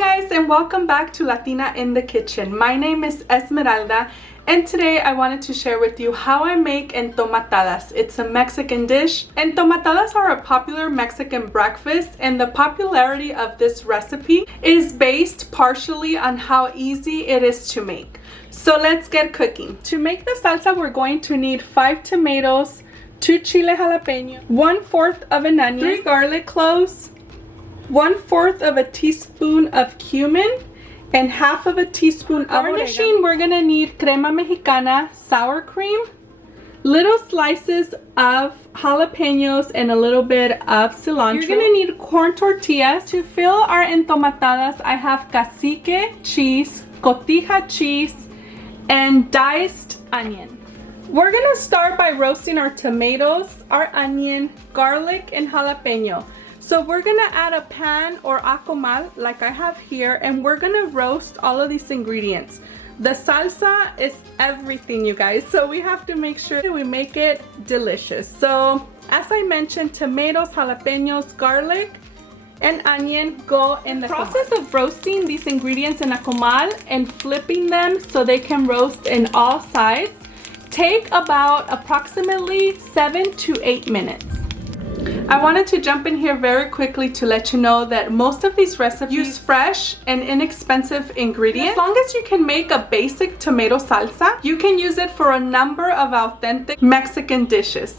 guys, and welcome back to Latina in the Kitchen. My name is Esmeralda, and today I wanted to share with you how I make entomatadas. It's a Mexican dish. Entomatadas are a popular Mexican breakfast, and the popularity of this recipe is based partially on how easy it is to make. So let's get cooking. To make the salsa, we're going to need 5 tomatoes, 2 chile jalapeño, 1/4 of an onion, 3 garlic cloves, 1/4 of a teaspoon of cumin, and 1/2 of a teaspoon of garnishing. We're gonna need crema mexicana, sour cream, little slices of jalapeños, and a little bit of cilantro. You're gonna need corn tortillas. To fill our entomatadas, I have cacique cheese, cotija cheese, and diced onion. We're gonna start by roasting our tomatoes, our onion, garlic, and jalapeño. So we're gonna add a pan or a comal like I have here, and we're gonna roast all of these ingredients. The salsa is everything, you guys, so we have to make sure that we make it delicious. So as I mentioned, tomatoes, jalapeños, garlic, and onion go in the process of roasting these ingredients in a comal and flipping them so they can roast in all sides. Take about approximately 7 to 8 minutes. I wanted to jump in here very quickly to let you know that most of these recipes use fresh and inexpensive ingredients. As long as you can make a basic tomato salsa, you can use it for a number of authentic Mexican dishes.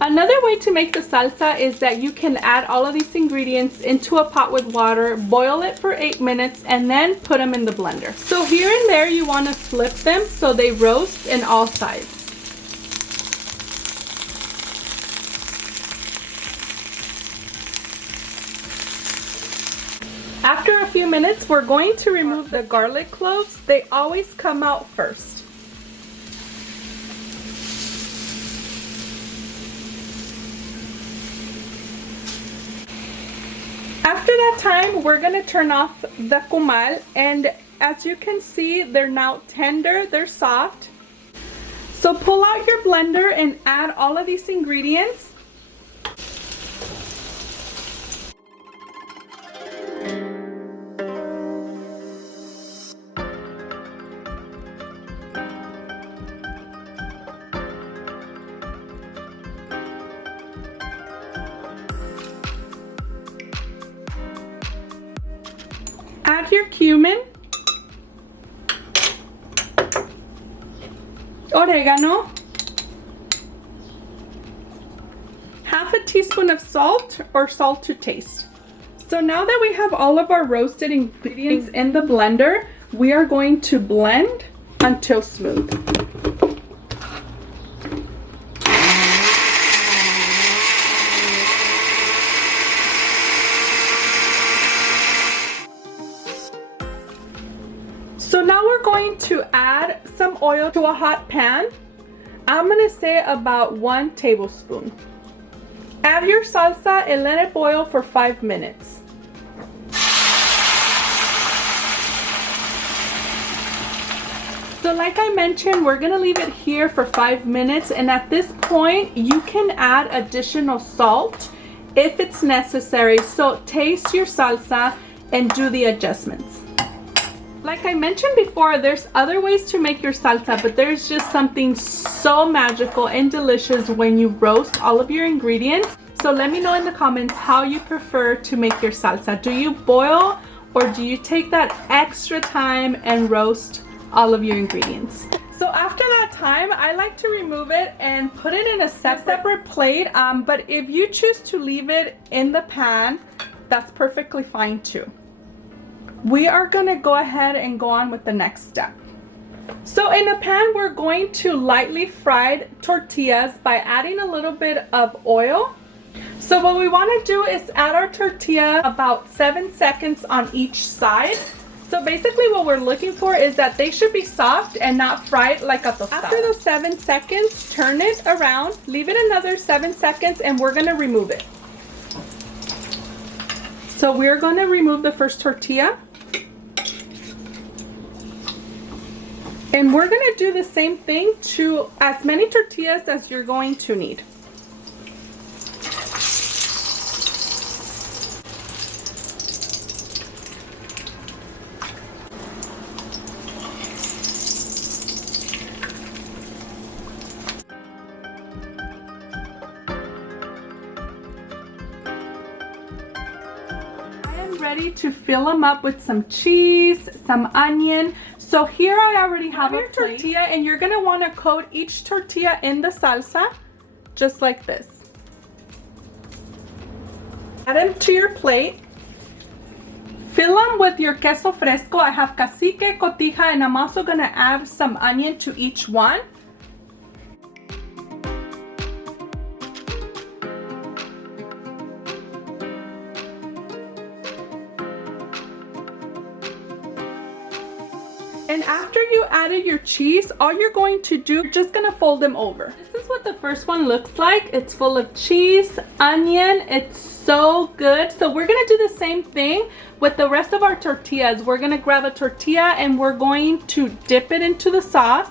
Another way to make the salsa is that you can add all of these ingredients into a pot with water, boil it for 8 minutes, and then put them in the blender. So here and there you want to flip them so they roast in all sides. After a few minutes, we're going to remove the garlic cloves. They always come out first. After that time, we're going to turn off the comal, and as you can see, they're now tender, they're soft. So pull out your blender and add all of these ingredients. Add your cumin, oregano, 1/2 teaspoon of salt or salt to taste. So now that we have all of our roasted ingredients in the blender, we are going to blend until smooth. So now we're going to add some oil to a hot pan. I'm going to say about 1 tablespoon. Add your salsa and let it boil for 5 minutes. So like I mentioned, we're going to leave it here for 5 minutes, and at this point you can add additional salt if it's necessary. So taste your salsa and do the adjustments. Like I mentioned before, there's other ways to make your salsa, but there's just something so magical and delicious when you roast all of your ingredients. So let me know in the comments how you prefer to make your salsa. Do you boil, or do you take that extra time and roast all of your ingredients? So after that time, I like to remove it and put it in a separate plate. But if you choose to leave it in the pan, that's perfectly fine too. We are going to go ahead and go on with the next step. So in a pan, we're going to lightly fry tortillas by adding a little bit of oil. So what we want to do is add our tortilla about 7 seconds on each side. So basically what we're looking for is that they should be soft and not fried like a tostada. After those 7 seconds, turn it around, leave it another 7 seconds, and we're going to remove it. So we're going to remove the first tortilla. And we're going to do the same thing to as many tortillas as you're going to need. I'm ready to fill them up with some cheese, some onion. So here I already have a tortilla, and you're gonna wanna coat each tortilla in the salsa, just like this. Add them to your plate. Fill them with your queso fresco. I have cacique, cotija, and I'm also gonna add some onion to each one. And after you added your cheese, all you're going to do, you're just gonna fold them over. This is what the first one looks like. It's full of cheese, onion, it's so good. So we're gonna do the same thing with the rest of our tortillas. We're gonna grab a tortilla and we're going to dip it into the sauce.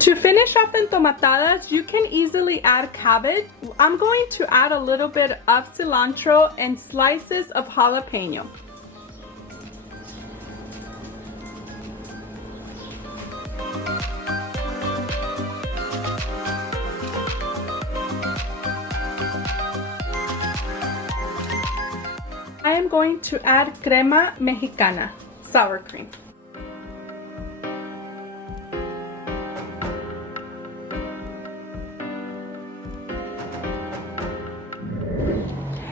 To finish off the entomatadas, you can easily add cabbage. I'm going to add a little bit of cilantro and slices of jalapeño. I am going to add crema mexicana, sour cream.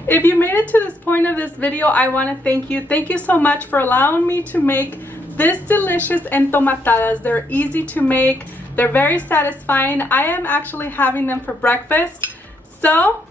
If you made it to this point of this video, I want to thank you. Thank you so much for allowing me to make this delicious entomatadas. They're easy to make. They're very satisfying. I am actually having them for breakfast. So